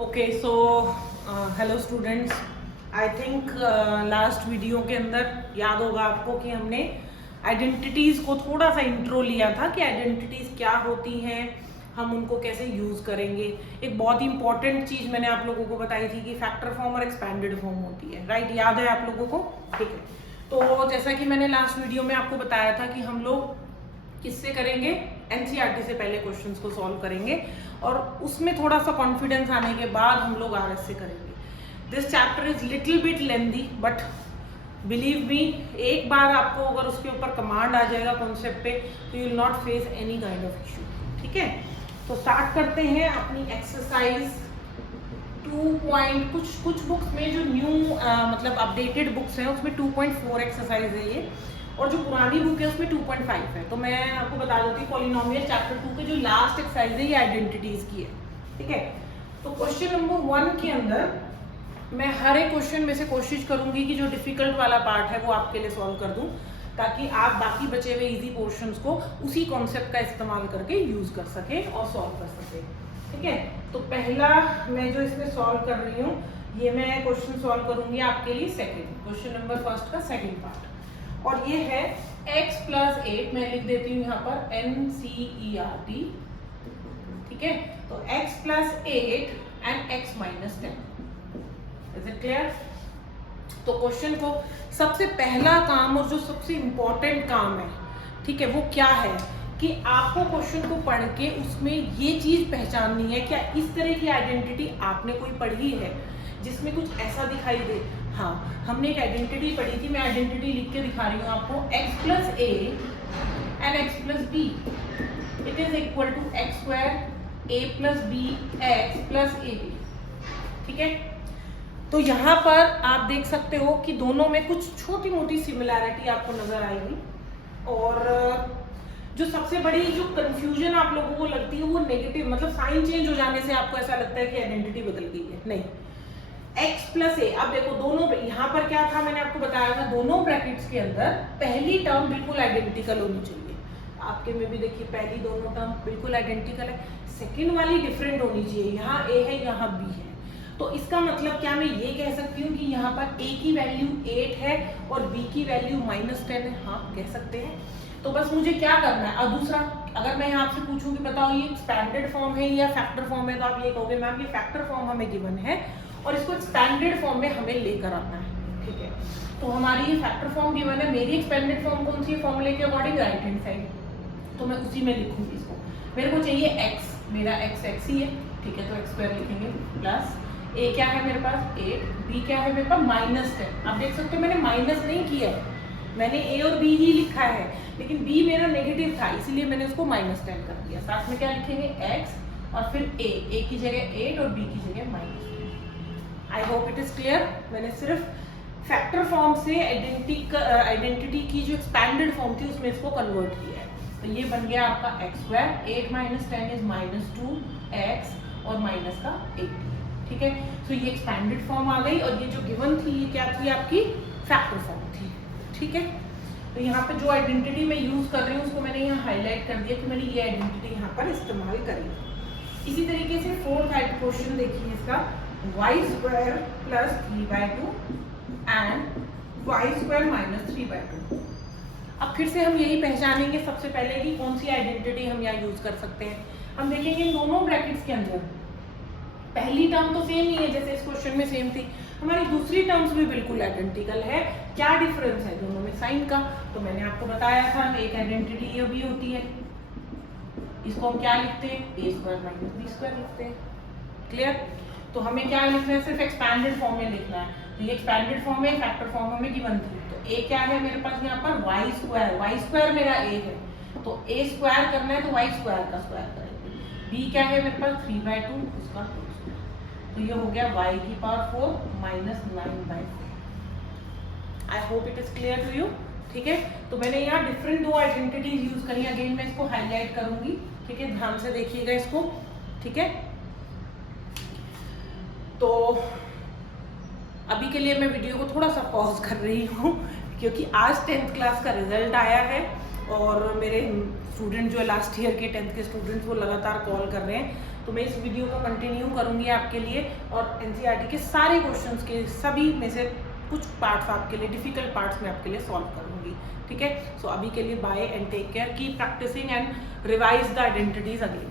Okay so hello students. I think last video के अंदर याद होगा आपको कि हमने आइडेंटिटीज़ को थोड़ा सा इंट्रो लिया था कि आइडेंटिटीज़ क्या होती हैं, हम उनको कैसे यूज़ करेंगे। एक बहुत ही इंपॉर्टेंट चीज़ मैंने आप लोगों को बताई थी कि फैक्टर फॉर्म और एक्सपैंडेड फॉर्म होती है, राइट? याद है आप लोगों को? ठीक है। तो जैसा कि मैंने लास्ट वीडियो में आपको बताया था कि हम लोग किससे करेंगे, एनसीईआरटी से पहले क्वेश्चंस को सॉल्व करेंगे और उसमें थोड़ा सा कॉन्फिडेंस आने के बाद हम लोग आरएस से करेंगे। This chapter is little bit lengthy but believe me, एक बार आपको अगर उसके ऊपर कमांड आ जाएगा कॉन्सेप्ट पे तो you will not face any kind of issue. ठीक है, तो स्टार्ट करते हैं अपनी एक्सरसाइज 2 पॉइंट कुछ बुक्स में जो न्यू मतलब अपडेटेड बुक्स हैं उसमें 2.4 एक्सरसाइज है ये, और जो पुरानी बुक है उसमें 2.5 है। तो मैं आपको बता देती हूँ पॉलिनोमियल चैप्टर 2 के जो लास्ट एक्सरसाइज है ये आइडेंटिटीज की है। ठीक है, तो क्वेश्चन नंबर 1 के अंदर मैं हर एक क्वेश्चन में से कोशिश करूंगी कि जो डिफिकल्ट वाला पार्ट है वो आपके लिए सॉल्व कर दूं, ताकि आप बाकी बचे हुए इजी पोर्शंस को उसी कॉन्सेप्ट का इस्तेमाल करके यूज कर सके और सॉल्व कर सके। ठीक है, तो पहला मैं जो इसमें सॉल्व कर रही हूँ ये मैं क्वेश्चन सॉल्व करूंगी आपके लिए सेकेंड क्वेश्चन नंबर फर्स्ट का सेकेंड पार्ट, और ये है x + 8। मैं लिख देती हूँ यहाँ पर NCERT। ठीक है, तो x + 8 and x - 10। Is it clear? तो क्वेश्चन को सबसे पहला काम और जो सबसे इंपॉर्टेंट काम है, ठीक है, वो क्या है कि आपको क्वेश्चन को पढ़ के उसमें ये चीज पहचाननी है, क्या इस तरह की आइडेंटिटी आपने कोई पढ़ी है जिसमें कुछ ऐसा दिखाई दे। हाँ, हमने एक आइडेंटिटी पढ़ी थी, मैं आइडेंटिटी लिख के दिखा रही हूँ आपको। x + a and x + b it is equal to x² a + b x + ab। ठीक है, तो यहाँ पर आप देख सकते हो कि दोनों में कुछ छोटी मोटी सिमिलैरिटी आपको नजर आएगी, और जो सबसे बड़ी जो कंफ्यूजन आप लोगों को लगती है वो नेगेटिव, मतलब साइन चेंज हो जाने से आपको ऐसा लगता है कि आइडेंटिटी बदल गई है। नहीं, x + a, अब देखो दोनों, यहाँ पर क्या था मैंने आपको बताया था, दोनों ब्रैकेट्स के अंदर पहली टर्म बिल्कुल आइडेंटिकल होनी चाहिए। आपके में भी देखिए पहली दोनों टर्म बिल्कुल आइडेंटिकल है, सेकंड वाली डिफरेंट होनी चाहिए। यहाँ a है, यहाँ b है, तो इसका मतलब क्या मैं ये कह सकती हूँ कि यहाँ पर a की वैल्यू 8 है और b की वैल्यू -10 है? हाँ, कह सकते हैं। तो बस मुझे क्या करना है। और दूसरा, अगर मैं यहाँ आपसे पूछूं कि बताओ ये एक्सपैंडेड फॉर्म है या फैक्टर फॉर्म है, तो आप ये कहोगे मैम ये फैक्टर फॉर्म हमें गिवन है और इसको एक्सपैंडेड फॉर्म में हमें लेकर आना है। ठीक है, तो हमारी ये फैक्टर फॉर्म गिवन है, मेरी एक्सपैंडेड फॉर्म कौन सी है? फॉर्मूले के अकॉर्डिंग राइट हैंड साइड, तो मैं उसी में लिखूंगी इसको। मेरे को चाहिए x, मेरा x ही है। ठीक है, तो x² लिखेंगे प्लस a क्या है मेरे पास 8, b क्या है मेरे पास -10। आप देख सकते हो मैंने माइनस नहीं किया है, मैंने a और b ही लिखा है, लेकिन b मेरा नेगेटिव था इसीलिए मैंने उसको -10 कर दिया। साथ में क्या लिखेंगे x और फिर a की जगह 8 और b की जगह -10। आई होप इट इज क्लियर। मैंने सिर्फ फैक्टर फॉर्म से आइडेंटिटी की जो एक्सपैंडेड फॉर्म थी उसमें इसको कन्वर्ट किया है। तो ये बन गया आपका x², 8 - 10 इज -2x और माइनस का 8। ठीक है, तो ये एक्सपैंडेड फॉर्म आ गई, और ये जो गिवन थी ये क्या थी आपकी? फैक्टर फॉर्म थी। ठीक है, तो यहाँ पे जो आइडेंटिटी मैं यूज कर रही हूँ उसको मैंने यहाँ हाईलाइट कर दिया कि मैंने ये आइडेंटिटी यहाँ पर इस्तेमाल करी। इसी तरीके से फोर्थ क्वेश्चन देखिए इसका, y² + 3/2 एंड y² - 3/2। अब फिर से हम यही पहचानेंगे सबसे पहले कि कौन सी आइडेंटिटी हम यहाँ यूज कर सकते हैं। हम देखेंगे इन दोनों ब्रैकेट्स के अंदर पहली टर्म तो सेम ही है जैसे इस क्वेश्चन में सेम थी, हमारी दूसरी टर्म्स भी बिल्कुल आइडेंटिकल है। क्या डिफरेंस है दोनों में? साइन का। तो मैंने आपको बताया था एक आइडेंटिटी ये भी होती है, इसको हम क्या लिखते हैं? a² - b² लिखते हैं। क्लियर? तो हमें क्या लिखना है? सिर्फ एक्सपैंडेड फॉर्म में लिखना है। तो ये एक्सपैंडेड फॉर्म में, फैक्टर फॉर्म में गिवन थी, तो a क्या है मेरे पास यहाँ पर? y² मेरा a है, तो a² करना है तो y² का स्क्वायर करेंगे। b क्या है मेरे पास? 3/2, उसका 2। तो ये हो गया y⁴ -9/4। I hope it is clear to you. ठीक है, तो मैंने यहाँ डिफरेंट दो आइडेंटिटीज यूज करी। अगेन मैं इसको हाईलाइट करूंगी। ठीक है, ध्यान से देखिएगा इसको। ठीक है, तो अभी के लिए मैं वीडियो को थोड़ा सा पॉज कर रही हूँ क्योंकि आज 10th क्लास का रिजल्ट आया है और मेरे स्टूडेंट जो है लास्ट ईयर के 10th के स्टूडेंट्स वो लगातार कॉल कर रहे हैं, तो मैं इस वीडियो को कंटिन्यू करूँगी आपके लिए और एनसीईआरटी के सारे क्वेश्चंस के सभी में से कुछ पार्ट्स आपके लिए, डिफिकल्ट पार्ट्स में आपके लिए सॉल्व करूँगी, ठीक है। सो अभी के लिए bye and take care, keep practising and revise the identities again.